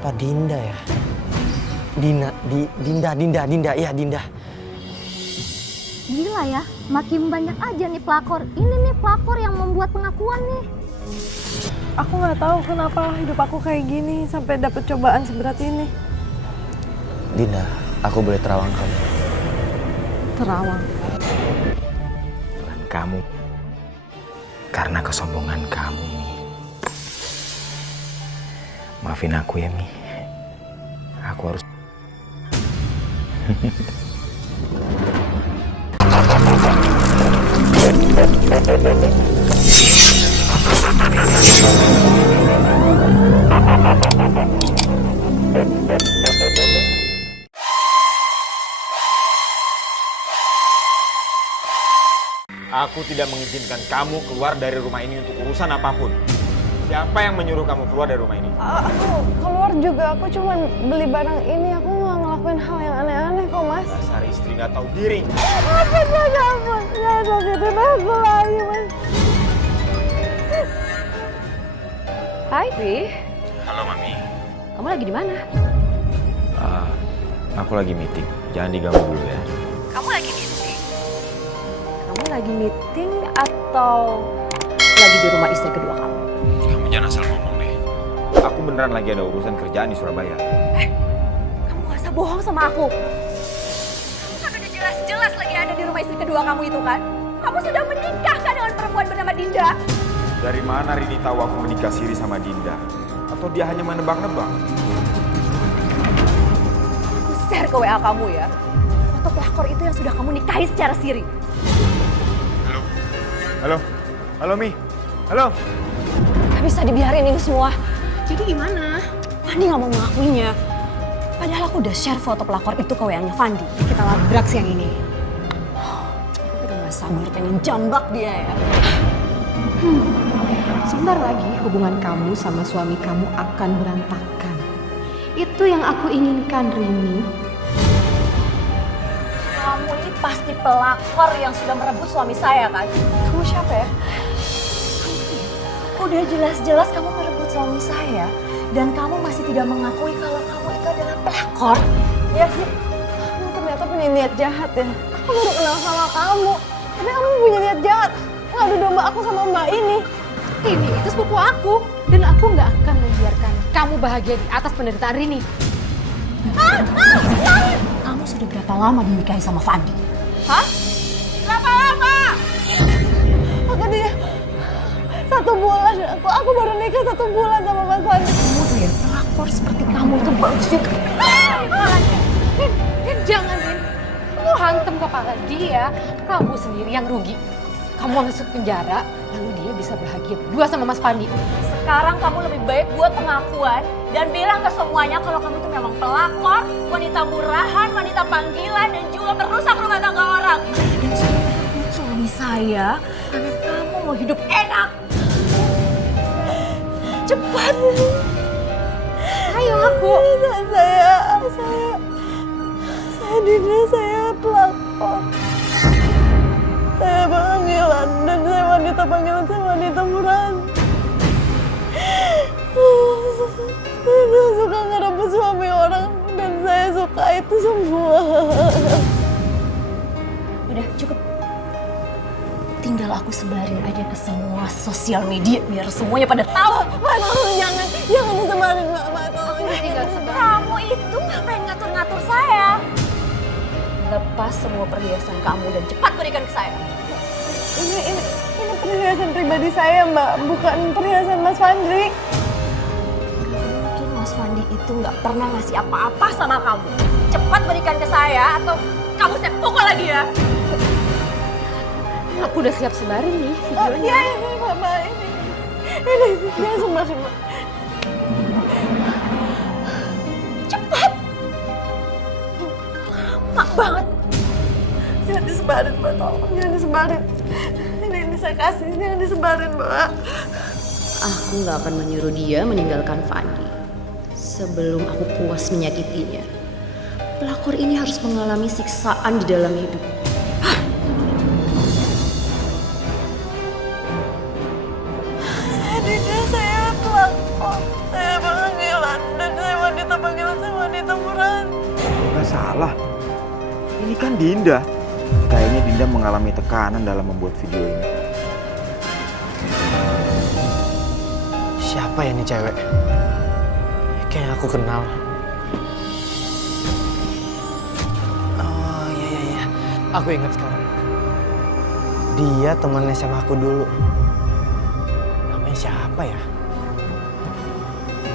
Apa Dinda ya? Dinda, iya Dinda. Gila ya, makin banyak aja nih pelakor. Ini nih pelakor yang membuat pengakuan nih. Aku nggak tahu kenapa hidup aku kayak gini sampai dapet cobaan seberat ini. Dinda, aku boleh terawang kamu? Terawang. Bukan kamu. Karena kesombongan kamu, Mi. Maafin aku ya, Mi. Aku harus... Aku tidak mengizinkan kamu keluar dari rumah ini untuk urusan apapun. Siapa yang menyuruh kamu keluar dari rumah ini? Aku keluar juga, aku cuma beli barang ini. Aku nggak ngelakuin hal yang aneh-aneh kok, Mas. Dasar istri nggak tahu diri. Ampun, jangan sakitin aku lagi, Mas. Hai, Pi. Halo, Mami. Kamu lagi di mana? Aku lagi meeting. Jangan diganggu dulu ya. Kamu lagi meeting? Kamu lagi meeting atau lagi di rumah istri kedua kamu? Kamu jangan asal ngomong deh. Aku beneran lagi ada urusan kerjaan di Surabaya. Kamu gak usah bohong sama aku. Kamu kan udah jelas-jelas lagi ada di rumah istri kedua kamu itu kan? Kamu sudah menikah kan dengan perempuan bernama Dinda? Dari mana Rini tahu aku menikah siri sama Dinda? Atau dia hanya menebak-nebak? Aku share ke WA kamu ya. Foto pelakor itu yang sudah kamu nikahi secara siri. Halo, Mi. Halo. Gak bisa dibiarin ini semua. Jadi gimana? Fandi gak mau mengakuinya. Padahal aku udah share foto pelakor itu ke WA-nya Fandi. Kita labrak siang ini. Aku udah gak sabar pengen jambak dia ya. Sebentar lagi hubungan kamu sama suami kamu akan berantakan. Itu yang aku inginkan, Rini. Kamu ini pasti pelakor yang sudah merebut suami saya kan? Kamu siapa ya? Udah jelas-jelas kamu merebut suami saya. Dan kamu masih tidak mengakui kalau kamu itu adalah pelakor. Ya sih, kamu ternyata punya niat jahat ya. Aku baru kenal sama kamu, tapi kamu punya niat jahat. Ngadu domba aku sama mbak ini. Ini itu sepupu aku. Dan aku nggak akan membiarkan kamu bahagia di atas penderitaan Rini. Kamu sudah berapa lama dinikahi sama Fandi? Hah? Berapa lama? Aku dia 1 bulan. Aku baru nikah 1 bulan sama Mas Fandi. Kamu tuh ya pelakor seperti kamu itu bagus ya. Rin, jangan, Rin. Kamu hantem kepala dia. Kamu sendiri yang rugi. Kamu masuk penjara, lalu dia bisa bahagia berdua sama Mas Fandi. Sekarang kamu lebih baik buat pengakuan dan bilang ke semuanya kalau kamu itu memang pelakor, wanita murahan, wanita panggilan, dan juga perusak rumah tangga orang. Dan sudah merebut suami saya karena kamu mau hidup enak. Cepat! Ayo aku. Saya Dinda, saya pelakor. Saya panggilan dan saya wanita panggilan, saya wanita murahan. Saya suka ngerebut suami orang dan saya suka itu semua. Udah cukup. Tinggal aku sebarin aja ke semua sosial media biar semuanya pada tahu. Mbak, tolong jangan disebarin, Mbak, tolong. Kamu itu ngapain ngatur-ngatur saya? Lepas semua perhiasan kamu dan cepat berikan ke saya. Ini perhiasan pribadi saya, Mbak, bukan perhiasan Mas Fandri. Mungkin Mas Fandi itu nggak pernah ngasih apa-apa sama kamu. Cepat berikan ke saya atau kamu saya pukul lagi ya. Aku udah siap sebarin nih Oh videonya. iya, Mbak, ini jangan sebarin, Mbak. Cepat. Lama banget. Jangan disebarin, Mbak, tolong jangan disebarin. Ini saya kasih, jangan disebarin, Mbak. Aku nggak akan menyuruh dia meninggalkan Fandi sebelum aku puas menyakitinya. Pelakor ini harus mengalami siksaan di dalam hidup. Saya pelakor, saya panggilan dan saya wanita kan Dinda. Kayaknya Dinda mengalami tekanan dalam membuat video ini. Siapa ya ini cewek? Kayaknya aku kenal. Oh iya. Aku ingat sekarang. Dia teman SMA aku dulu. Namanya siapa ya?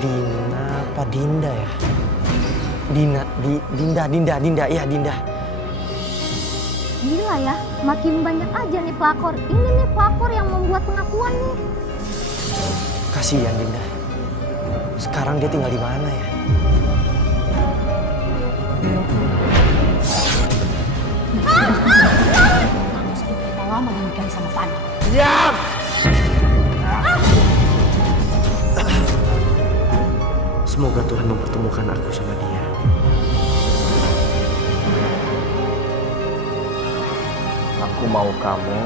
Dina apa Dinda ya? Dinda, iya Dinda. Gila ya, makin banyak aja nih pelakor. Ini nih pelakor yang membuat pengakuan nih. Kasihan Dinda. Sekarang dia tinggal di mana ya? Kamu sudah berapa lama menikah sama Fanny? Diam! Semoga Tuhan mempertemukan aku sama dia. Aku mau kamu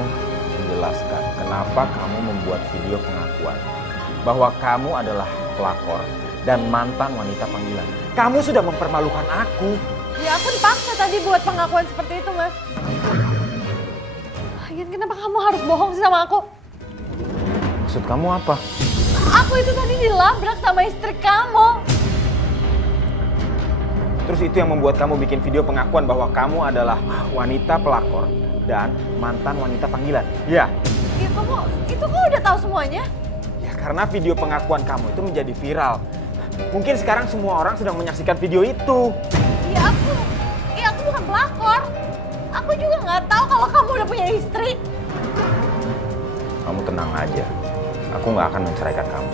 menjelaskan kenapa kamu membuat video pengakuan bahwa kamu adalah pelakor dan mantan wanita panggilan. Kamu sudah mempermalukan aku. Ya aku dipaksa tadi buat pengakuan seperti itu, Mas. Lagian kenapa kamu harus bohong sih sama aku? Maksud kamu apa? Aku itu tadi dilabrak sama istri kamu. Terus itu yang membuat kamu bikin video pengakuan bahwa kamu adalah wanita pelakor dan mantan wanita panggilan. Ya. Ya itu kok udah tahu semuanya? Ya karena video pengakuan kamu itu menjadi viral. Mungkin sekarang semua orang sedang menyaksikan video itu. Ya aku bukan pelakor. Aku juga nggak tahu kalau kamu udah punya istri. Kamu tenang aja. Aku nggak akan menceraikan kamu.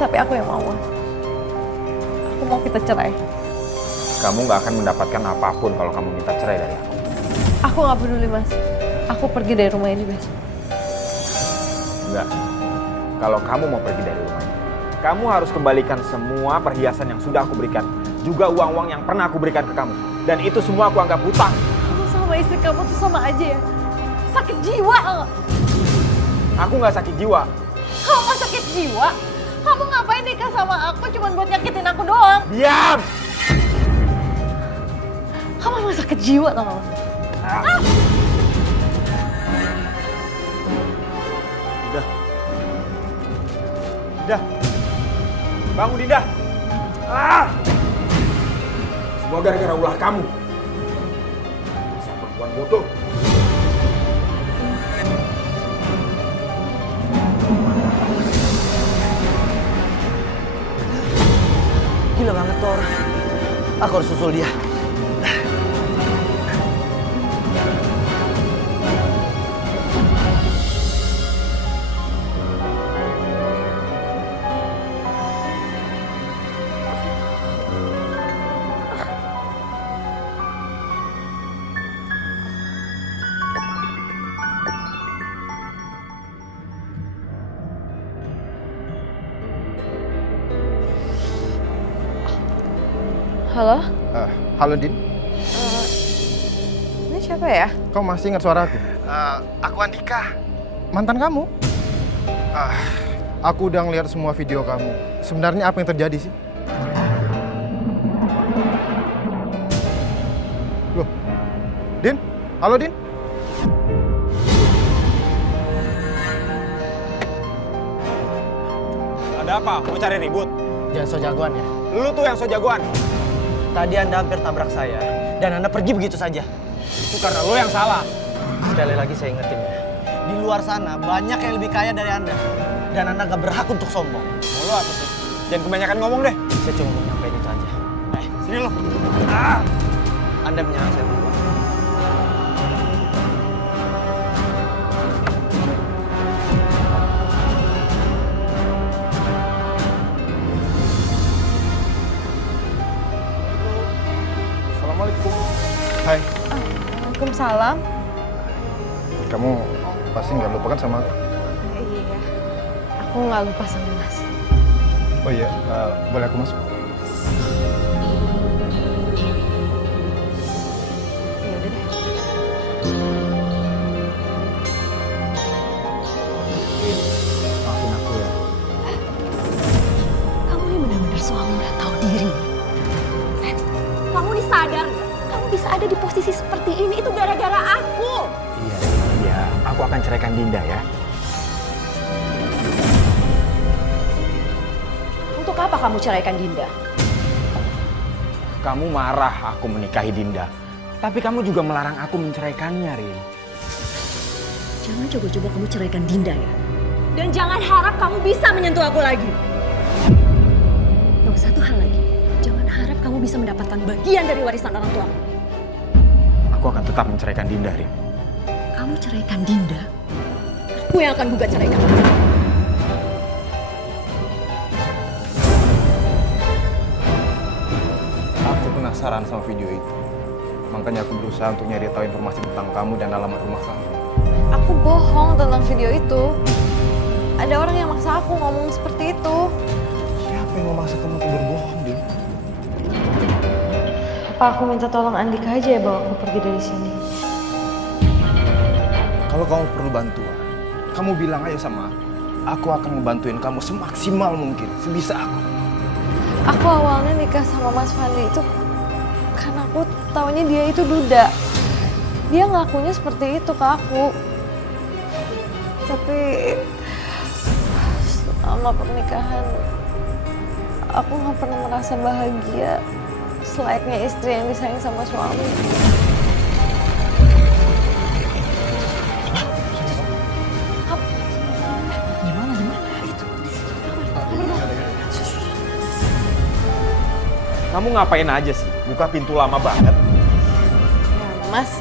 Tapi aku yang mau, Mas. Aku mau kita cerai. Kamu nggak akan mendapatkan apapun kalau kamu minta cerai dari aku. Aku nggak peduli, Mas. Aku pergi dari rumah ini besok. Enggak. Kalau kamu mau pergi dari rumah ini, kamu harus kembalikan semua perhiasan yang sudah aku berikan. Juga uang-uang yang pernah aku berikan ke kamu. Dan itu semua aku anggap hutang. Kamu sama istri kamu tuh sama aja ya. Sakit jiwa nggak? Aku nggak sakit jiwa. Kamu nggak sakit jiwa? Kamu ngapain nikah sama aku cuma buat nyakitin aku doang? Diam! Kamu emang sakit jiwa tau gak? Dinda. Bangun Dinda. Semua gara-gara ulah kamu. Dasar perempuan bodoh. Gila banget tuh orang. Aku harus susul dia. Halo? Halo Din, Ini siapa ya? kau masih ingat suara aku? Aku Andika. Mantan kamu? Aku udah ngeliat semua video kamu. Sebenarnya apa yang terjadi sih? Loh, Din? Halo Din? Ada apa? Mau cari ribut? Jangan so jagoan ya. Lu tuh yang so jagoan. Tadi Anda hampir tabrak saya dan Anda pergi begitu saja. Itu karena lu yang salah. Sekali lagi saya ingetin ya. Di luar sana banyak yang lebih kaya dari Anda. Dan Anda gak berhak untuk sombong. Mau lu apa sih? Jangan kebanyakan ngomong deh. Saya cuma mau nyampein itu aja. Sini lu. Anda menyerang saya duluan. Assalamualaikum. Hai, Waalaikumsalam. kamu pasti nggak lupa kan sama aku? Iya. Aku nggak lupa sama Mas. Oh iya, boleh aku masuk? Ya udah deh. Maafin aku ya. Kamu ini benar-benar suami nggak tahu diri. Fen, kamu ini sadar nggak? Kamu bisa bisa ada di posisi seperti ini itu gara-gara aku. Iya, aku akan ceraikan Dinda ya. Untuk apa kamu ceraikan Dinda? Kamu marah aku menikahi Dinda. Tapi kamu juga melarang aku menceraikannya, Rin. Jangan coba-coba kamu ceraikan Dinda ya. Dan jangan harap kamu bisa menyentuh aku lagi. Oh, satu hal lagi. Jangan harap kamu bisa mendapatkan bagian dari warisan orang tua. Aku akan tetap menceraikan Dinda, Rin. Kamu ceraikan Dinda? Aku yang akan gugat cerai kamu. Aku penasaran sama video itu. Makanya aku berusaha untuk nyari tahu informasi tentang kamu dan alamat rumah kamu. Aku bohong tentang video itu. Ada orang yang maksa aku ngomong seperti itu. Siapa yang memaksa kamu untuk berbohong, Din? Apa aku minta tolong Andika aja ya bawa aku pergi dari sini? Kalau kamu perlu bantuan, kamu bilang aja sama aku. Aku akan ngebantuin kamu semaksimal mungkin, sebisa aku. Aku awalnya nikah sama Mas Fandi itu karena aku taunya dia itu duda. Dia ngakunya seperti itu ke aku. Tapi selama pernikahan aku nggak pernah merasa bahagia selayaknya istri yang disayang sama suami. Kamu ngapain aja sih? Buka pintu lama banget. Ya, Mas,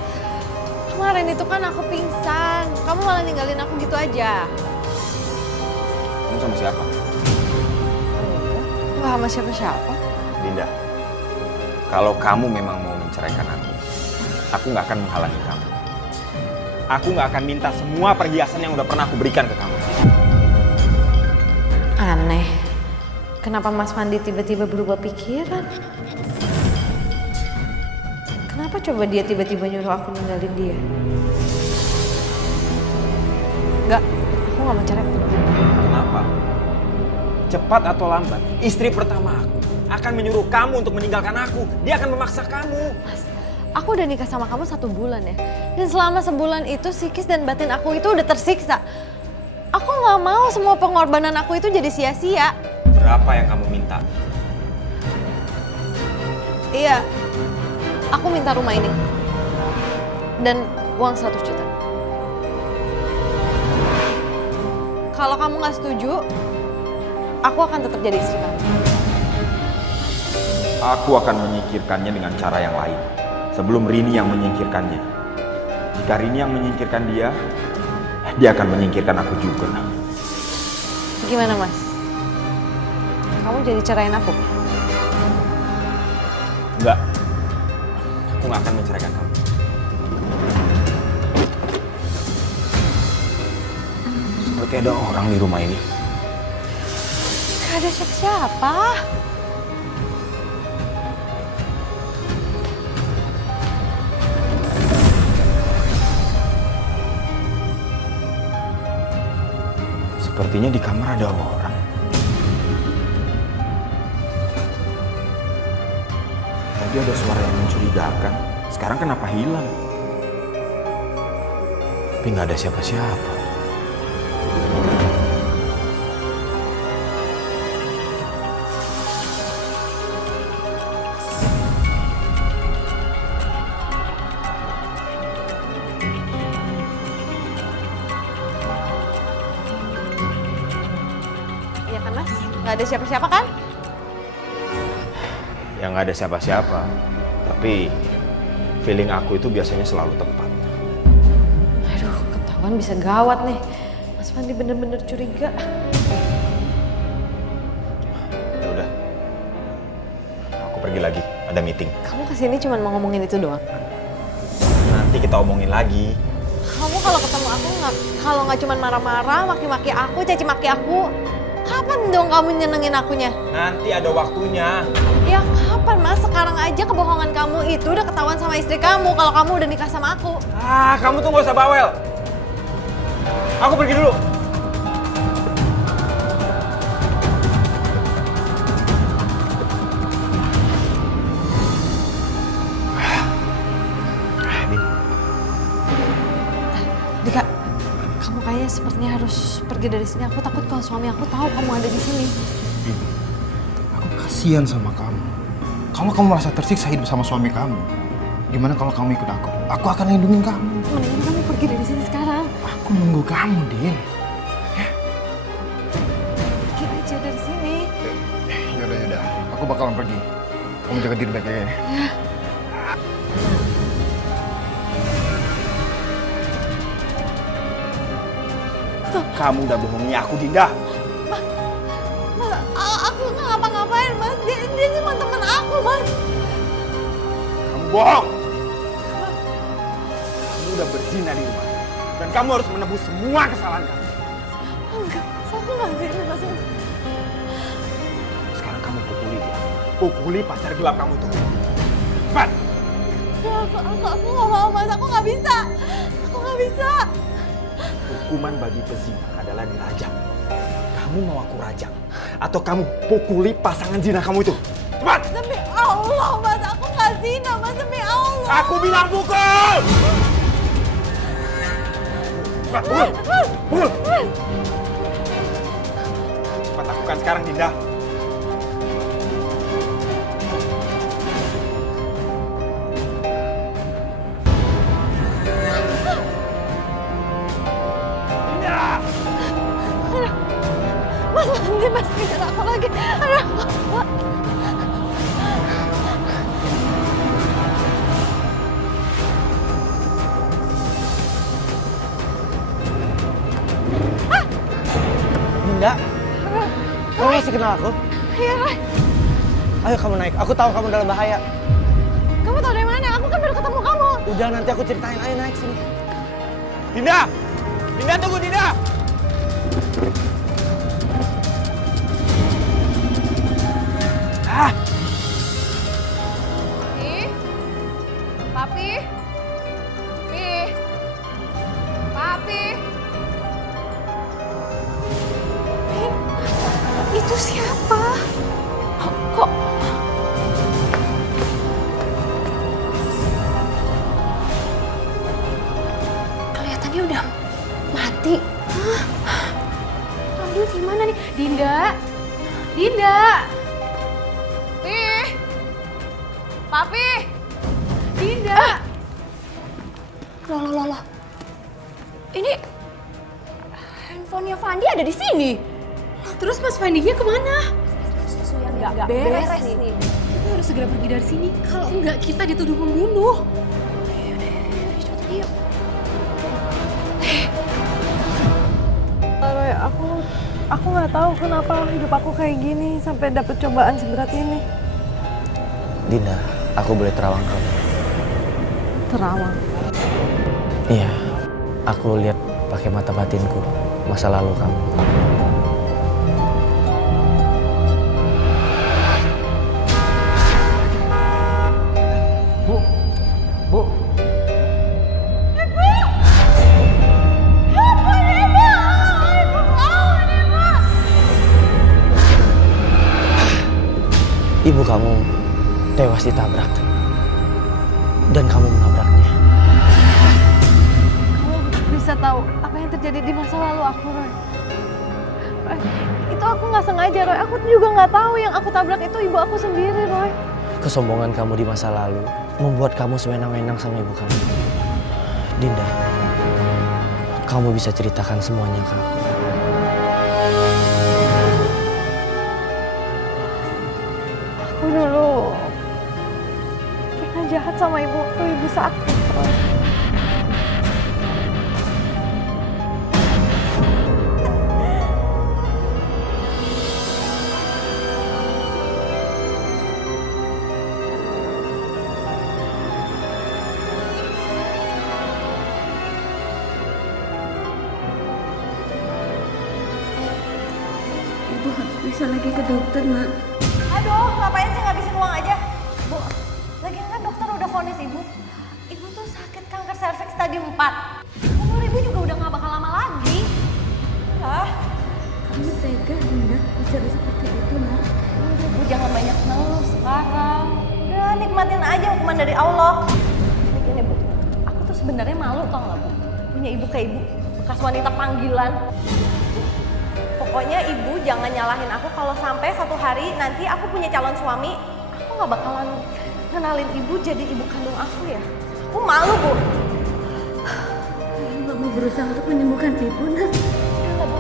kemarin itu kan aku pingsan. Kamu malah ninggalin aku gitu aja. Kamu sama siapa? Nggak sama siapa-siapa. Dinda, kalau kamu memang mau menceraikan aku nggak akan menghalangi kamu. Aku nggak akan minta semua perhiasan yang udah pernah aku berikan ke kamu. Aneh. Kenapa Mas Fandi tiba-tiba berubah pikiran? Kenapa coba dia tiba-tiba nyuruh aku ninggalin dia? Enggak, aku nggak mau cerai. Kenapa? Cepat atau lambat, istri pertama aku akan menyuruh kamu untuk meninggalkan aku. Dia akan memaksa kamu. Mas, aku udah nikah sama kamu 1 bulan ya. Dan selama sebulan itu psikis dan batin aku itu udah tersiksa. Aku nggak mau semua pengorbanan aku itu jadi sia-sia. Berapa yang kamu minta? Iya, aku minta rumah ini. Dan uang 100 juta. Kalau kamu nggak setuju, aku akan tetap jadi istri kamu. Aku akan menyingkirkannya dengan cara yang lain. Sebelum Rini yang menyingkirkannya. Jika Rini yang menyingkirkan dia akan menyingkirkan aku juga. Gimana, Mas? Kamu jadi cerain aku? Enggak. Aku nggak akan menceraikan kamu. Seperti ada orang di rumah ini. Gak ada siapa-siapa. Sepertinya di kamar ada orang. Tadi ada suara yang mencurigakan. Sekarang kenapa hilang? Tapi nggak ada siapa-siapa. Iya kan, Mas? Gak ada siapa-siapa kan? Ya nggak ada siapa-siapa. Tapi feeling aku itu biasanya selalu tepat. Aduh, ketahuan bisa gawat nih. Mas Fandi bener-bener curiga. Ya udah. Aku pergi lagi. Ada meeting. Kamu kesini cuma mau ngomongin itu doang? Nanti kita omongin lagi. Kamu kalau ketemu aku kalau nggak cuma marah-marah, maki-maki aku, caci maki aku, kapan dong kamu nyenengin akunya? Nanti ada waktunya. Ya kapan, Mas? Sekarang aja kebohongan kamu itu udah ketahuan sama istri kamu kalau kamu udah nikah sama aku. Ah, kamu tuh gak usah bawel. Aku pergi dulu. sepertinya harus pergi dari sini. Aku takut kalau suami aku tahu kamu ada di sini. Din, aku kasihan sama kamu. Kalau kamu merasa tersiksa hidup sama suami kamu, gimana kalau kamu ikut aku? Aku akan lindungi kamu. Mendingan kamu pergi dari sini sekarang. Aku nunggu kamu, Din. Pergi aja dari sini. Yaudah. Aku bakalan pergi. Kamu jaga diri baik-baik ya. Kamu udah bohongi aku, Dinda. Mas, aku nggak ngapa-ngapain, Mas. Dia cuma teman aku, Mas. Kamu bohong. Kamu udah berzina di rumah. Dan kamu harus menebus semua kesalahan kamu. Enggak, aku nggak zina, Mas. Sekarang kamu pukuli dia. Pukuli pacar gelap kamu tuh. Cepat! Aku nggak mau, Mas. Aku nggak bisa. Aku nggak bisa. Hukuman bagi pezina adalah dirajam. Kamu mau aku rajam? Atau kamu pukuli pasangan zina kamu itu? Cepat! Demi Allah, Mas. Aku nggak zina, Mas. Demi Allah. Aku bilang pukul! Cepat, pukul! Pukul! Cepat lakukan sekarang, Dinda. Mas, kejar aku lagi. Aduh. Dinda, kamu masih kenal aku? Iya, Roy. Ayo kamu naik, aku tahu kamu dalam bahaya. Kamu tahu dari mana? Aku kan baru ketemu kamu. Udah nanti aku ceritain, ayo naik sini. Dinda! Dinda, tunggu, Dinda! Ah! Papi? Papi? Itu siapa? Kok? Kelihatannya udah mati. Aduh, gimana nih? Dinda? Papi? Dinda? Loh. Ini handphonenya Fandi ada di sini. Terus Mas Fandinya kemana? Sesuatu yang nggak beres nih. Kita harus segera pergi dari sini. Kalau enggak, kita dituduh membunuh. Yuk. Roy, aku nggak tahu kenapa hidup aku kayak gini sampai dapet cobaan seberat ini. Dinda, aku boleh terawang kamu? Terawang. Iya, aku lihat pakai mata batinku masa lalu kamu. Bu. Ibu kamu tewas ditabrak dan kamu menabraknya. Kamu bisa tahu apa yang terjadi di masa lalu aku, Roy. Roy, itu aku nggak sengaja, Roy. Aku juga nggak tahu yang aku tabrak itu ibu aku sendiri, Roy. Kesombongan kamu di masa lalu membuat kamu sewenang-wenang sama ibu kamu. Dinda, kamu bisa ceritakan semuanya ke aku. Aku dulu pernah jahat sama ibu waktu ibu sakit, Roy. Ibu harus periksa lagi ke dokter, Nak. Aduh, ngapain sih ngabisin uang aja? Bu, lagian kan dokter udah vonis ibu. Ibu tuh sakit kanker serviks stadium 4. Umur ibu juga udah gak bakal lama lagi. Hah? Kamu tega, Dinda, bicara seperti itu, Nak. Udah, Bu, jangan banyak ngeluh sekarang. Udah, nikmatin aja hukuman dari Allah. Begini, Bu, aku tuh sebenarnya malu tau gak, Bu? Punya ibu kayak ibu. bekas wanita panggilan. Pokoknya ibu jangan nyalahin aku kalau sampai satu hari nanti aku punya calon suami, aku nggak bakalan kenalin ibu jadi ibu kandung aku ya. Aku malu, Bu. Mama berusaha untuk menyembuhkan ibu, Nak. Udah, Bu.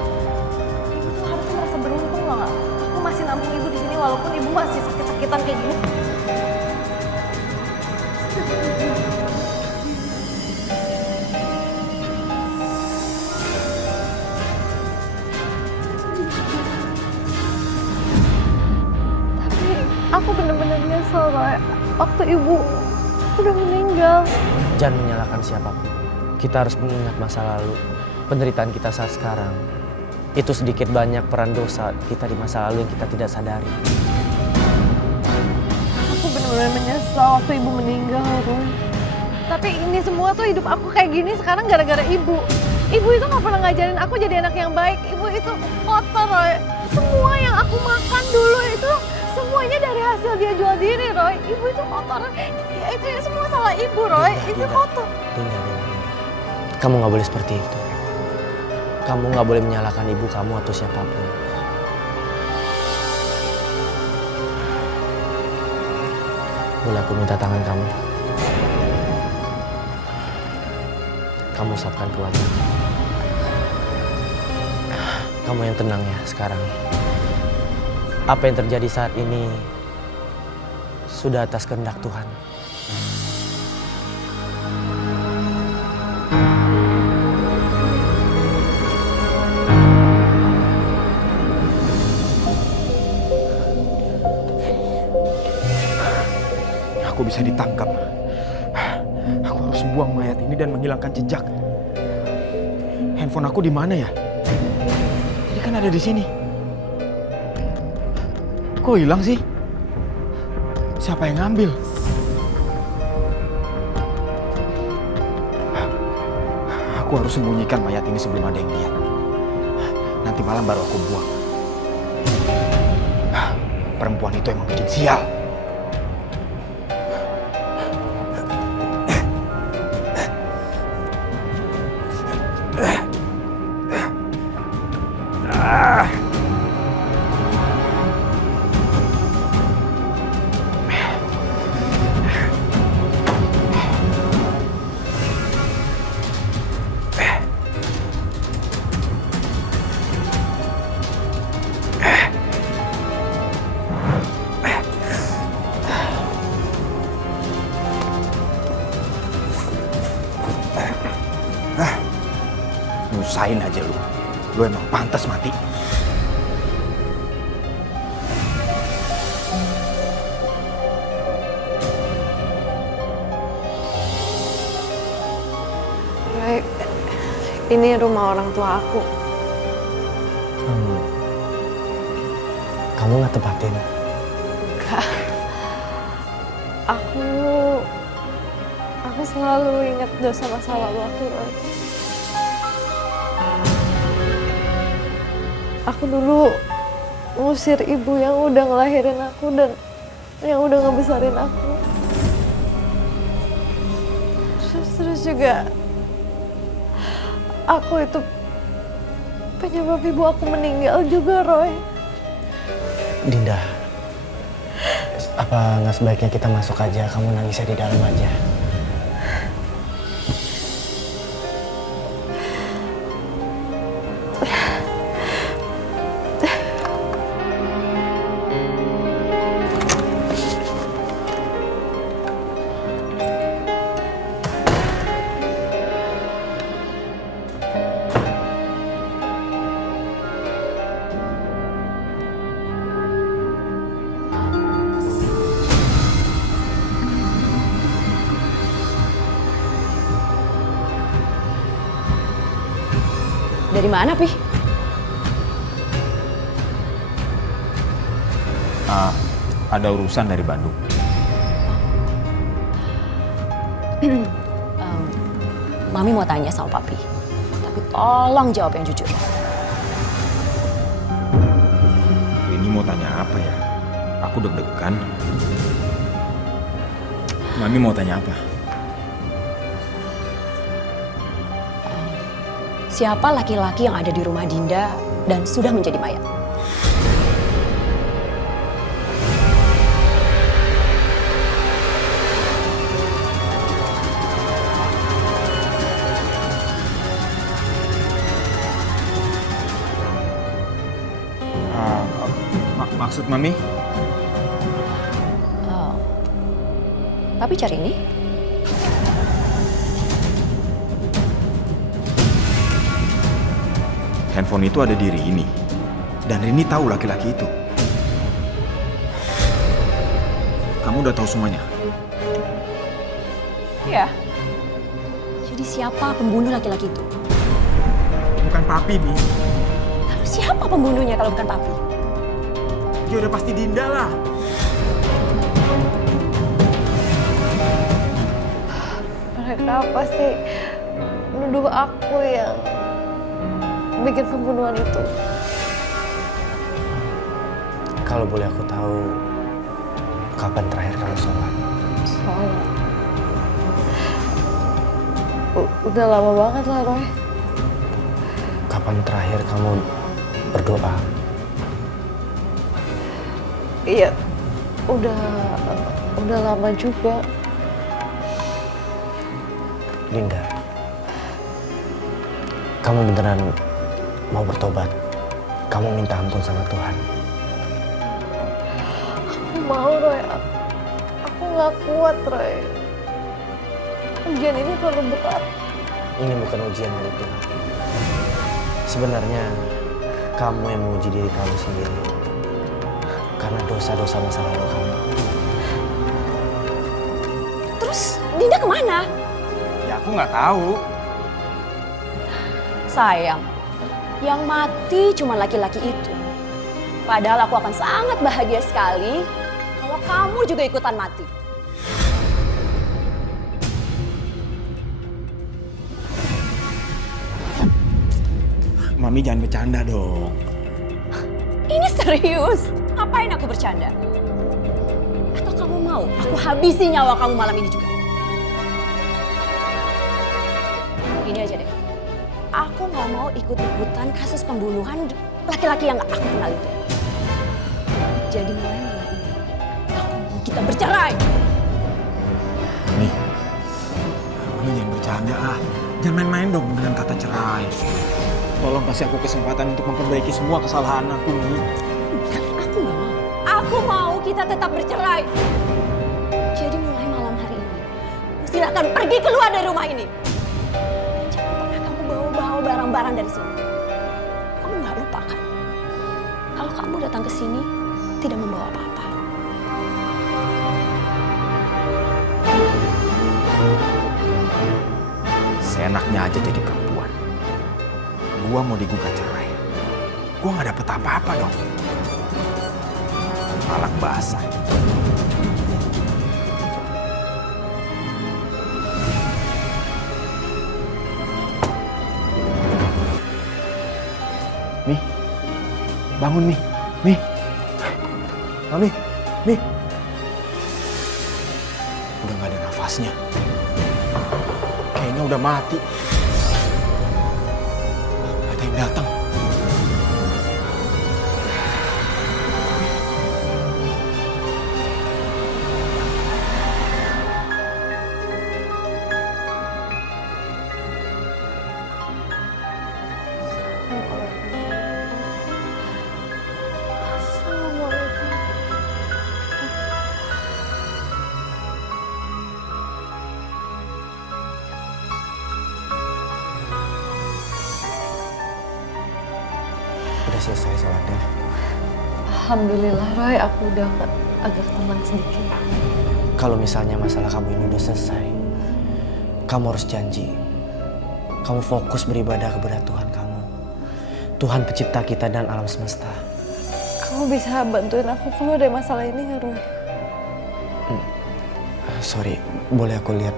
Ibu tuh harus merasa beruntung loh nggak? Aku masih nampung ibu di sini walaupun ibu masih sakit-sakitan kayak gini. Tapi aku bener-bener nyesel, Roy. Waktu ibu udah meninggal. Jangan menyalahkan siapapun. Kita harus mengingat masa lalu. Penderitaan kita saat sekarang. Itu sedikit banyak peran dosa kita di masa lalu yang kita tidak sadari. Aku bener-bener menyesal waktu ibu meninggal, Roy. Tapi ini semua tuh hidup aku kayak gini sekarang gara-gara ibu. Ibu itu gak pernah ngajarin aku jadi anak yang baik. Ibu itu kotor, Roy. Semua yang aku makan dulu itu semuanya dari hasil dia jual diri, Roy. Ibu itu kotor. Ya, itu semua salah ibu, Roy. Itu kotor. Dinda. Kamu gak boleh seperti itu. Kamu gak boleh menyalahkan ibu kamu atau siapapun. Boleh aku minta tangan kamu? Kamu usapkan ke wajah. Kamu yang tenang ya sekarang. Apa yang terjadi saat ini sudah atas kehendak Tuhan. Aku bisa ditangkap. Aku harus buang mayat ini dan menghilangkan jejak. Handphone aku di mana ya? Tadi kan ada di sini. Kok hilang sih? Siapa yang ngambil? Aku harus sembunyikan mayat ini sebelum ada yang lihat. Nanti malam baru aku buang. Perempuan itu emang bikin sial. Nyusahin aja lu. Lu emang pantas mati. Roy, ini rumah orang tua aku. Kamu nggak tepatin? Enggak. Aku selalu ingat dosa masa lalu aku, Roy. Aku dulu ngusir ibu yang udah ngelahirin aku dan yang udah ngebesarin aku. Terus juga aku itu penyebab ibu aku meninggal juga, Roy. Dinda, apa nggak sebaiknya kita masuk aja? Kamu nangisnya di dalam aja. Dari mana, Pi? Ada urusan dari Bandung. Mami mau tanya sama Papi. Tapi tolong jawab yang jujur. Ini mau tanya apa ya? Aku deg-degan. Mami mau tanya apa? siapa laki-laki yang ada di rumah Dinda dan sudah menjadi mayat. Maksud Mami? Oh. Papi cari ini? Handphone itu ada di Rini. Dan Rini tahu laki-laki itu. Kamu udah tahu semuanya? Iya. Jadi siapa pembunuh laki-laki itu? Bukan Papi, Mi. Lalu siapa pembunuhnya kalau bukan Papi? Ya udah pasti Dinda lah. Mereka pasti nuduh aku yang bikin pembunuhan itu. Kalau boleh aku tahu, kapan terakhir kamu sholat? Soalnya udah lama banget lah, Roy. Kapan terakhir kamu berdoa? Iya, udah lama juga. Dinda, kamu beneran mau bertobat? Kamu minta ampun sama Tuhan? Aku mau, Roy. Aku nggak kuat, Roy. Ujian ini terlalu berat. Ini bukan ujian dari Tuhan. Sebenarnya kamu yang menguji diri kamu sendiri. Karena dosa-dosa masa lalu kamu. Terus Dinda kemana? Ya aku nggak tahu. Sayang, yang mati cuma laki-laki itu. Padahal aku akan sangat bahagia sekali kalau kamu juga ikutan mati. Mami jangan bercanda dong. Ini serius. Ngapain aku bercanda? Atau kamu mau aku habisi nyawa kamu malam ini juga? Ini aja deh. Aku nggak mau ikut-ikutan kasus pembunuhan laki-laki yang aku kenal itu. Jadi mulai malam ini, aku mau kita bercerai. Mami jangan bercanda ah. Jangan main-main dong dengan kata cerai. Tolong kasih aku kesempatan untuk memperbaiki semua kesalahan aku, Mi. Aku nggak mau. Aku mau kita tetap bercerai. Jadi mulai malam hari ini, silakan pergi keluar dari rumah ini. Jangan pernah kamu bawa-bawa barang-barang dari sini. Kamu nggak lupa kan? Kalau kamu datang ke sini, tidak membawa apa-apa. Seenaknya aja jadi perempuan. Gua mau digugat cerai. Gua nggak dapet apa-apa dong. Malang basah. Mi, bangun Mi. Mi. Mami, Mi. Udah nggak ada nafasnya. Kayaknya udah mati. Ada yang datang. Udah selesai sholatnya. Alhamdulillah, Roy. Aku udah agak tenang sedikit. Kalau misalnya masalah kamu ini udah selesai, kamu harus janji. Kamu fokus beribadah kepada Tuhan kamu. Tuhan pencipta kita dan alam semesta. Kamu bisa bantuin aku keluar dari masalah ini nggak, Roy? Sorry, boleh aku lihat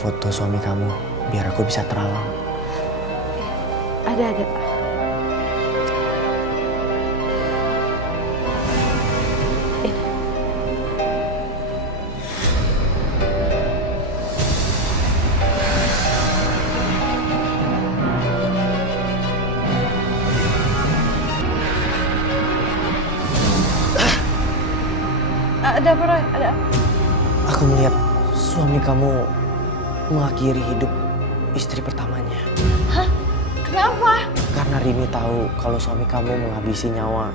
foto suami kamu biar aku bisa terawang? Ada. Ada apa, Roy? Ada apa? Aku melihat suami kamu mengakhiri hidup istri pertamanya. Hah? Kenapa? Karena Rini tahu kalau suami kamu menghabisi nyawa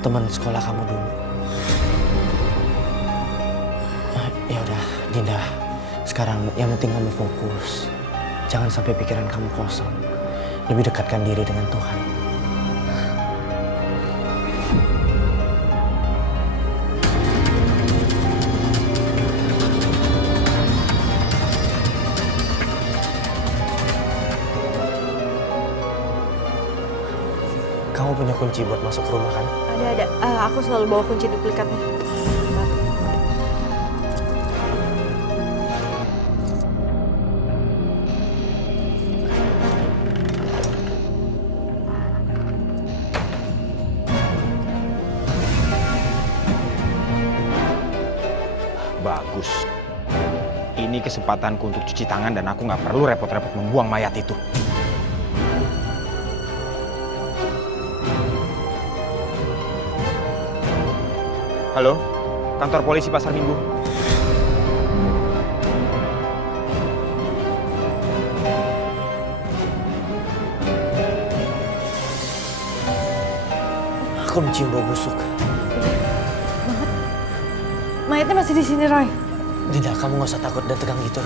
teman sekolah kamu dulu. Ya udah, Dinda. Sekarang yang penting kamu fokus. Jangan sampai pikiran kamu kosong. Lebih dekatkan diri dengan Tuhan. Kamu punya kunci buat masuk ke rumah kan? Ada. Aku selalu bawa kunci duplikatnya. Bagus. Ini kesempatanku untuk cuci tangan dan aku nggak perlu repot-repot membuang mayat itu. Halo, kantor polisi Pasar Minggu. Aku mencium bau busuk. Mayatnya masih di sini, Roy. Dinda, kamu nggak usah takut dan tegang gitu.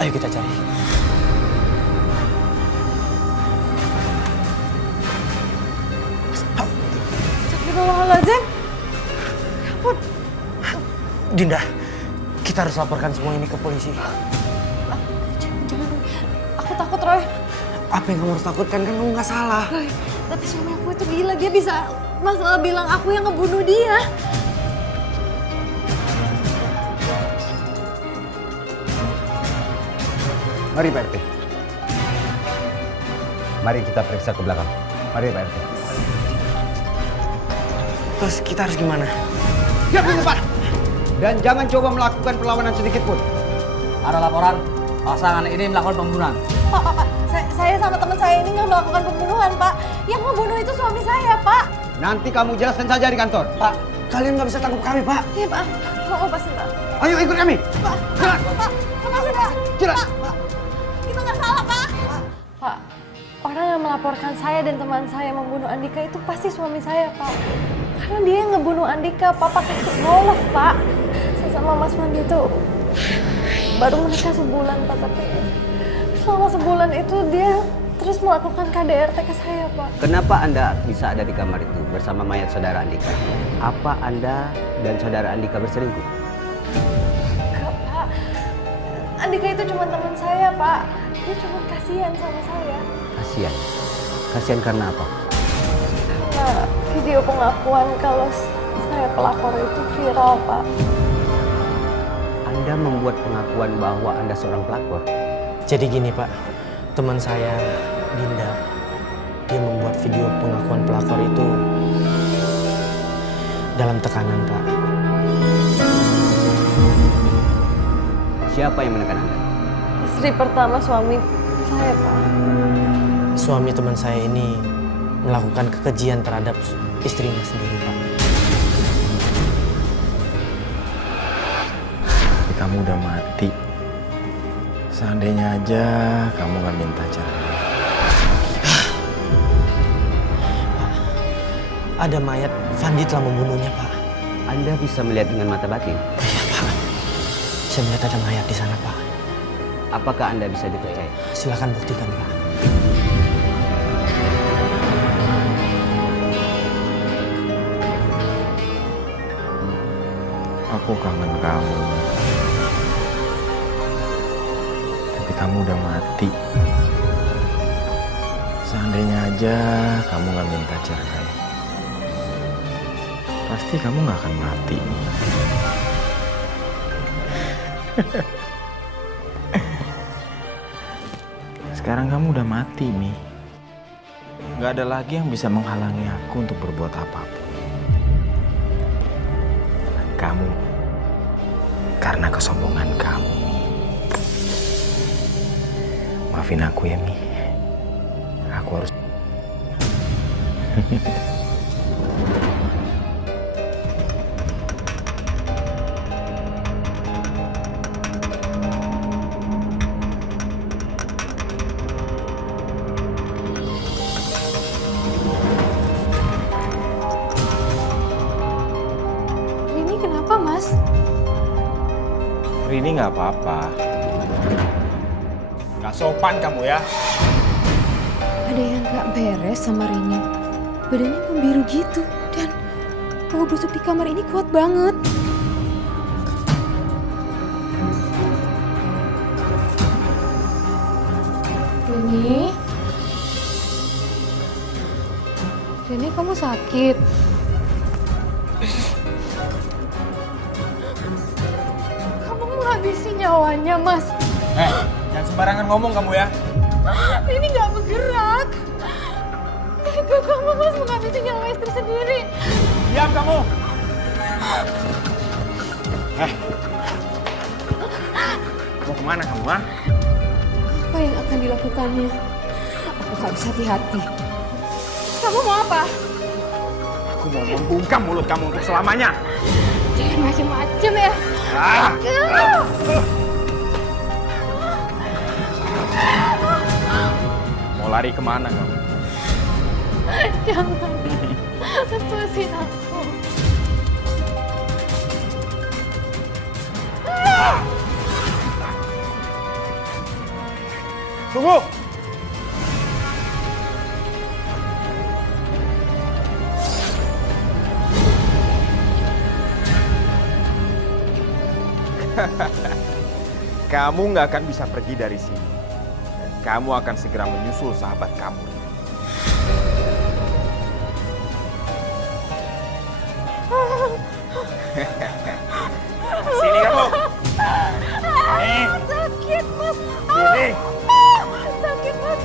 Ayo kita cari. Astagfirullahaladzim. Ya ampun. Dinda, kita harus laporkan semua ini ke polisi. Jangan, Roy. Aku takut, Roy. Apa yang kamu harus takutkan? Kan kamu nggak salah. Roy, tapi suami aku itu gila. Dia bisa masalah bilang aku yang ngebunuh dia. Mari Pak RT. Mari kita periksa ke belakang. Mari Pak RT. Terus kita harus gimana? Siap dulu Pak. Dan jangan coba melakukan perlawanan sedikit pun. Ada laporan, pasangan ini melakukan pembunuhan. Pak. Saya sama teman saya ini nggak melakukan pembunuhan, Pak. Yang membunuh itu suami saya, Pak. Nanti kamu jelaskan saja di kantor. Pak, kalian nggak bisa tangkap kami, Pak. Iya, Pak. Oh, pasti, Pak. Ayo ikut kami. Pak, lepasin, Pak. Jalan. Pak, kita nggak salah, Pak. Pak, orang yang melaporkan saya dan teman saya membunuh Andika itu pasti suami saya, Pak. Karena dia yang ngebunuh Andika, Papa kasih nolak, Pak. Saya sama Mas Mandi itu baru menikah sebulan, Pak. Tapi selama sebulan itu dia terus melakukan KDRT ke saya, Pak. Kenapa Anda bisa ada di kamar itu bersama mayat saudara Andika? Apa Anda dan saudara Andika berselingkuh? Enggak, Pak. Andika itu cuma teman saya, Pak. Dia cuma kasihan sama saya. Kasihan. Kasihan karena apa? Karena video pengakuan kalau saya pelakor itu viral, Pak. Anda membuat pengakuan bahwa Anda seorang pelakor. Jadi gini, Pak. Teman saya, Dinda, dia membuat video pengakuan pelakor itu dalam tekanan, Pak. Siapa yang menekan Anda? Istri pertama suami saya, Pak. Suami teman saya ini melakukan kekejian terhadap istrinya sendiri, Pak. Tapi kamu udah mati. Seandainya aja kamu gak minta cerai. Ada mayat, Fandi telah membunuhnya, Pak. Anda bisa melihat dengan mata batin. Iya, Pak. Saya melihat ada mayat di sana, Pak. Apakah Anda bisa dipercaya? Silakan buktikan, Pak. Aku kangen kamu. Tapi kamu udah mati. Seandainya aja kamu gak minta cerai. Pasti kamu gak akan mati. Sekarang kamu udah mati, Mi. Gak ada lagi yang bisa menghalangi aku untuk berbuat apapun. Kamu, karena kesombongan kamu. Maafin aku ya, Mi. Aku harus... Kenapa, Mas? Rini nggak apa-apa. Nggak sopan kamu ya. Ada yang gak beres sama Rini. Badannya membiru gitu. Dan bau busuk di kamar ini kuat banget. Rini? Rini, kamu sakit? Kamu menghabisi nyawanya, Mas. Jangan sembarangan ngomong kamu ya. Rini gak bergerak. Tega kamu, Mas, menghabisi nyawa istri sendiri. Diam kamu. Mau kemana kamu, ha? Apa yang akan dilakukannya? Aku harus hati-hati. Kamu mau apa? Aku mau membungkam mulut kamu untuk selamanya. Jangan macem-macem ya. Mau lari kemana kamu? Jangan. Lepasin aku. Tunggu! Kamu nggak akan bisa pergi dari sini. Dan kamu akan segera menyusul sahabat kamu. Sini kamu. Sakit, Mas. Sini. Sakit, Mas.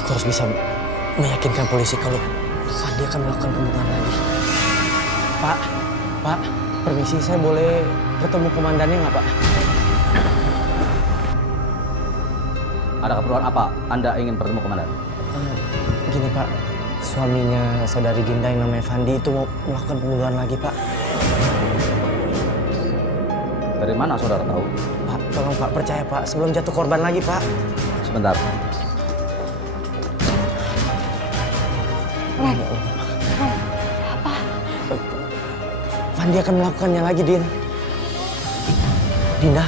Aku harus bisa meyakinkan polisi kalau Fandi akan melakukan pembunuhan lagi. Pak, permisi, saya boleh ketemu komandannya nggak, Pak? Ada keperluan apa Anda ingin bertemu komandan? Gini, Pak, suaminya saudari Dinda yang namanya Fandi itu mau melakukan pembunuhan lagi, Pak. Dari mana saudara tahu? Pak, tolong Pak, percaya Pak, sebelum jatuh korban lagi, Pak. Sebentar. Fandi akan melakukannya lagi, Din. Dinda,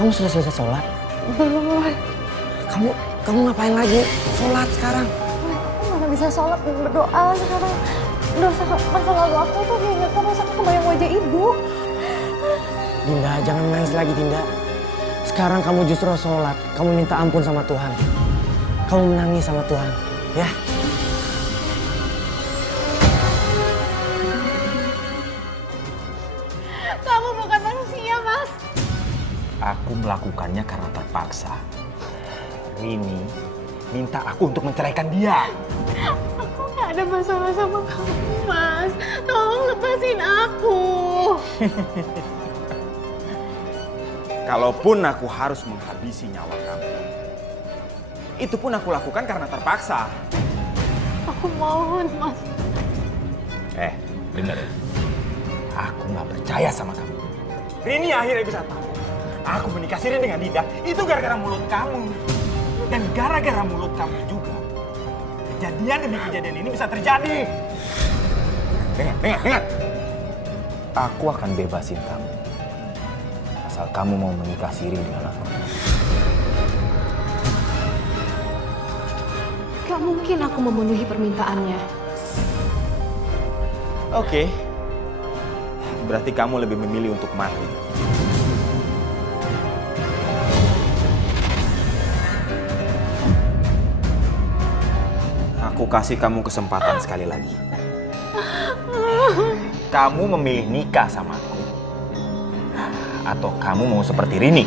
kamu sudah selesai sholat? Belum, Roy. Kamu ngapain lagi? Sholat sekarang. Mana bisa sholat dan berdoa sekarang. Dosa masa lalu aku tuh diingat terus, aku kebayang wajah ibu. Dinda, jangan nangis lagi, Dinda. Sekarang kamu justru sholat. Kamu minta ampun sama Tuhan. Kamu menangis sama Tuhan, ya? Kamu bukan manusia, Mas. Aku melakukannya karena terpaksa. Rini minta aku untuk menceraikan dia. Aku gak ada masalah sama kamu, Mas. Tolong lepasin aku. Kalaupun aku harus menghabisi nyawa kamu, itu pun aku lakukan karena terpaksa. Aku mohon, Mas. Dengar ya. Aku nggak percaya sama kamu. Rini akhirnya bisa tahu. Aku menikah siri dengan Dinda itu gara-gara mulut kamu. Dan gara-gara mulut kamu juga, kejadian demi kejadian ini bisa terjadi. Dengar. Aku akan bebasin kamu. Asal kamu mau menikah siri dengan aku. Gak mungkin aku memenuhi permintaannya. Oke. Berarti kamu lebih memilih untuk mati. Aku kasih kamu kesempatan sekali lagi. Kamu memilih nikah sama aku, atau kamu mau seperti Rini?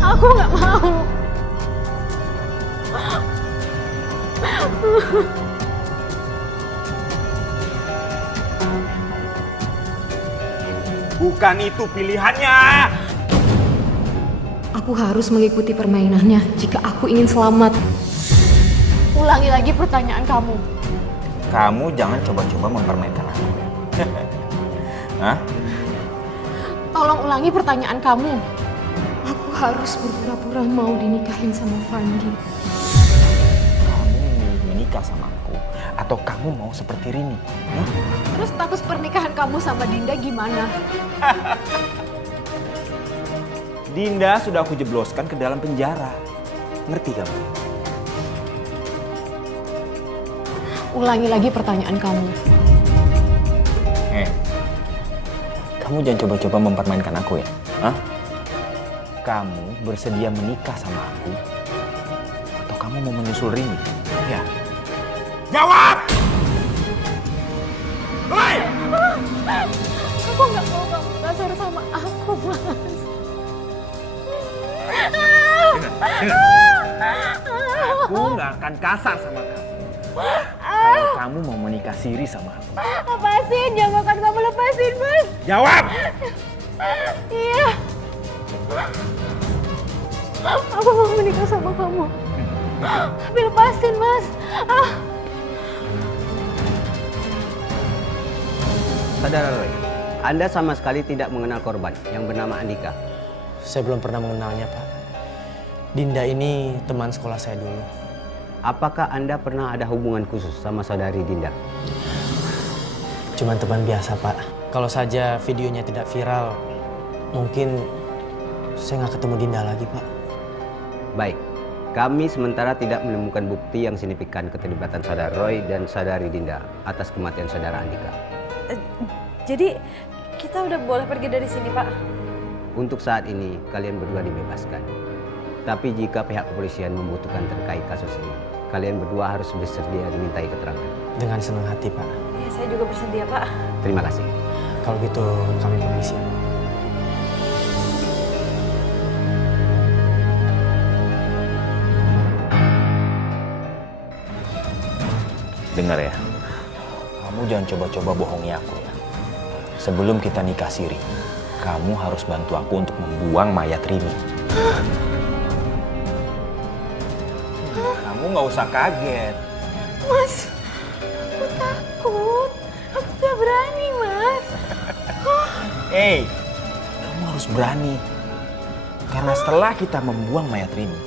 Aku gak mau. Bukan itu pilihannya. Aku harus mengikuti permainannya jika aku ingin selamat. Ulangi lagi pertanyaan kamu. Kamu jangan coba-coba mempermainkan aku. Hah? tolong ulangi pertanyaan kamu. Aku harus berpura-pura mau dinikahin sama Fandi. Kamu menikah sama aku atau kamu mau seperti Rini? Terus status pernikahan kamu sama Dinda gimana? Dinda sudah aku jebloskan ke dalam penjara. Ngerti kamu? Ulangi lagi pertanyaan kamu. Kamu jangan coba-coba mempermainkan aku ya. Hah? Kamu bersedia menikah sama aku? Atau kamu mau menyusul Rini? Ya. Jawab! Hei! Aku nggak mau kamu kasar sama aku, Mas. Aku nggak akan kasar sama kamu. Kalau kamu mau menikah siri sama aku. Lepasin, jangan makan kamu, lepasin, Mas. Jawab! Iya. Aku mau menikah sama kamu. Tapi lepasin, Mas. Saudara Roy, Anda sama sekali tidak mengenal korban yang bernama Andika. Saya belum pernah mengenalnya, Pak. Dinda ini teman sekolah saya dulu. Apakah Anda pernah ada hubungan khusus sama saudari Dinda? Cuman teman biasa, Pak. Kalau saja videonya tidak viral, mungkin saya nggak ketemu Dinda lagi, Pak. Baik, kami sementara tidak menemukan bukti yang signifikan keterlibatan saudara Roy dan saudari Dinda atas kematian saudara Andika. Jadi kita udah boleh pergi dari sini, Pak? Untuk saat ini, kalian berdua dibebaskan. Tapi jika pihak kepolisian membutuhkan terkait kasus ini, kalian berdua harus bersedia dimintai keterangan. Dengan senang hati, Pak. Ya, saya juga bersedia, Pak. Terima kasih. Kalau gitu kami permisi. Dengar ya, kamu jangan coba-coba bohongi aku ya. Sebelum kita nikah siri, kamu harus bantu aku untuk membuang mayat Rini. Kamu nggak usah kaget. Mas, aku takut. Aku gak berani, Mas. Hey, kamu harus berani. Karena setelah kita membuang mayat Rini,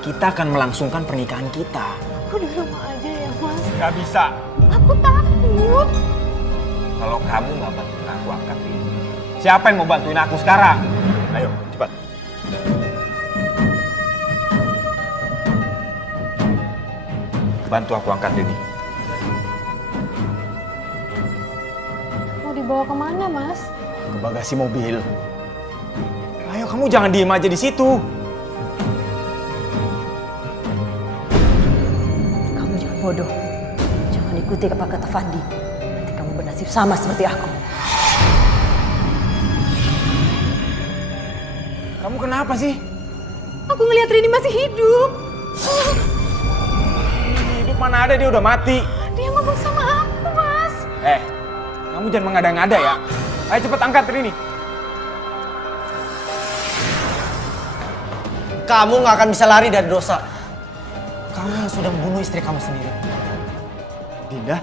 kita akan melangsungkan pernikahan kita. Aku di rumah aja ya, Mas. Gak bisa. Aku takut. Kalau kamu nggak bantuin aku angkat Rini, siapa yang mau bantuin aku sekarang? Ayo, cepat. Bantu aku angkat Rini. Mau dibawa kemana, Mas? Ke bagasi mobil. Ayo, kamu jangan diem aja di situ. Kamu jangan bodoh. Jangan ikuti apa kata Fandi. Nanti kamu bernasib sama seperti aku. Kamu kenapa sih? Aku ngelihat Rini masih hidup. Hidup mana ada, dia udah mati. Dia ngomong sama aku, Mas. Kamu jangan mengada-ngada ya. Ayo cepet angkat Rini. Kamu nggak akan bisa lari dari dosa. Kamu yang sudah membunuh istri kamu sendiri. Dinda?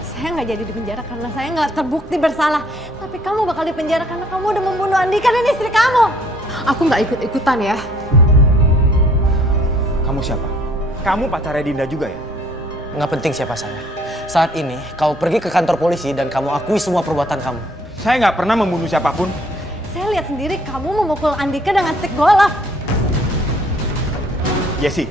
Saya nggak jadi di penjara karena saya nggak terbukti bersalah. Tapi kamu bakal di penjara karena kamu udah membunuh Andika dan istri kamu. Aku nggak ikut-ikutan ya. Kamu siapa? Kamu pacarnya Dinda juga ya? Nggak penting siapa saya. Saat ini, kamu pergi ke kantor polisi dan kamu akui semua perbuatan kamu. Saya nggak pernah membunuh siapapun. Saya lihat sendiri kamu memukul Andika dengan stick golf. Jessie,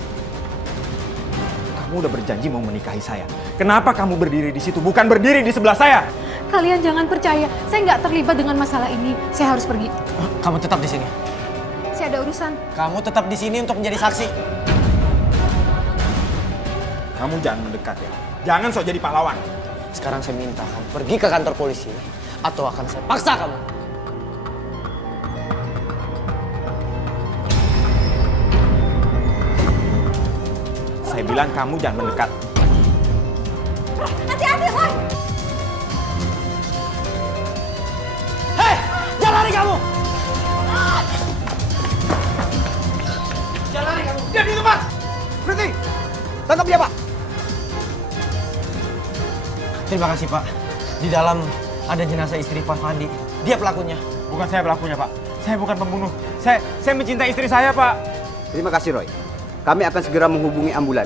kamu udah berjanji mau menikahi saya. Kenapa kamu berdiri di situ, bukan berdiri di sebelah saya? Kalian jangan percaya, saya nggak terlibat dengan masalah ini. Saya harus pergi. Kamu tetap di sini. Saya ada urusan. Kamu tetap di sini untuk menjadi saksi. Kamu jangan mendekat ya. Jangan sok jadi pahlawan. Sekarang saya minta kamu pergi ke kantor polisi atau akan saya paksa kamu. Saya bilang kamu jangan mendekat. Hati-hati, Roy! Hei! Jangan lari kamu! Jangan lari kamu! Dia di tempat! Berhenti! Tangkap dia, Pak! Terima kasih, Pak. Di dalam ada jenazah istri Pak Fandi. Dia pelakunya. Bukan saya pelakunya, Pak. Saya bukan pembunuh. Saya mencintai istri saya, Pak. Terima kasih, Roy. Kami akan segera menghubungi ambulan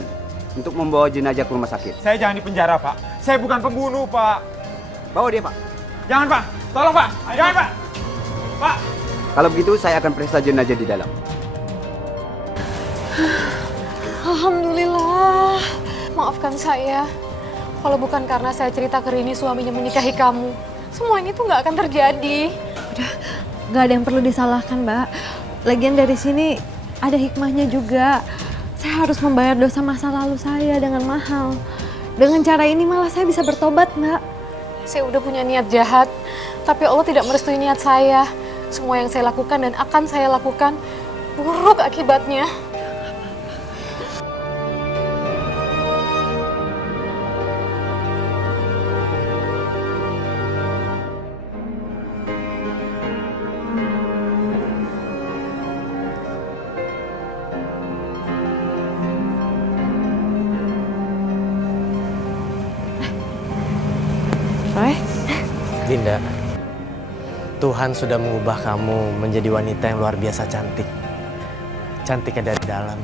untuk membawa jenazah ke rumah sakit. Saya jangan dipenjara, Pak. Saya bukan pembunuh, Pak. Bawa dia, Pak. Jangan, Pak. Tolong, Pak. Jangan, Pak. Pak. Kalau begitu, saya akan periksa jenazah di dalam. Alhamdulillah. Maafkan saya. Kalau bukan karena saya cerita ke Rini suaminya menikahi kamu, semua ini tuh nggak akan terjadi. Udah, nggak ada yang perlu disalahkan, Mbak. Lagian dari sini ada hikmahnya juga. Saya harus membayar dosa masa lalu saya dengan mahal. Dengan cara ini malah saya bisa bertobat, Mbak. Saya udah punya niat jahat, tapi Allah tidak merestui niat saya. Semua yang saya lakukan dan akan saya lakukan buruk akibatnya. Roy? Dinda, Tuhan sudah mengubah kamu menjadi wanita yang luar biasa cantik. Cantiknya dari dalam.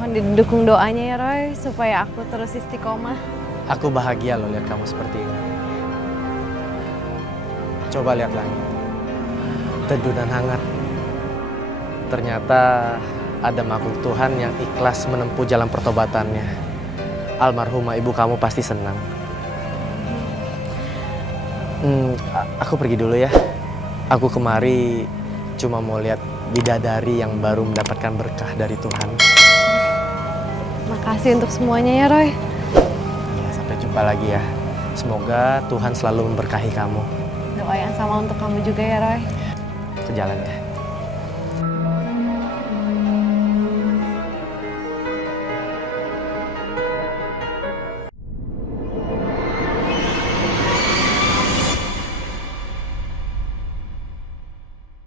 Mohon didukung doanya ya, Roy, supaya aku terus istiqomah. Aku bahagia loh lihat kamu seperti ini. Coba lihat langit. Teduh dan hangat. Ternyata ada makhluk Tuhan yang ikhlas menempuh jalan pertobatannya. Almarhumah ibu kamu pasti senang. Aku pergi dulu ya. Aku kemari cuma mau lihat bidadari yang baru mendapatkan berkah dari Tuhan. Makasih untuk semuanya ya, Roy. Ya, sampai jumpa lagi ya. Semoga Tuhan selalu memberkahi kamu. Doa yang sama untuk kamu juga ya, Roy. Ke jalan ya.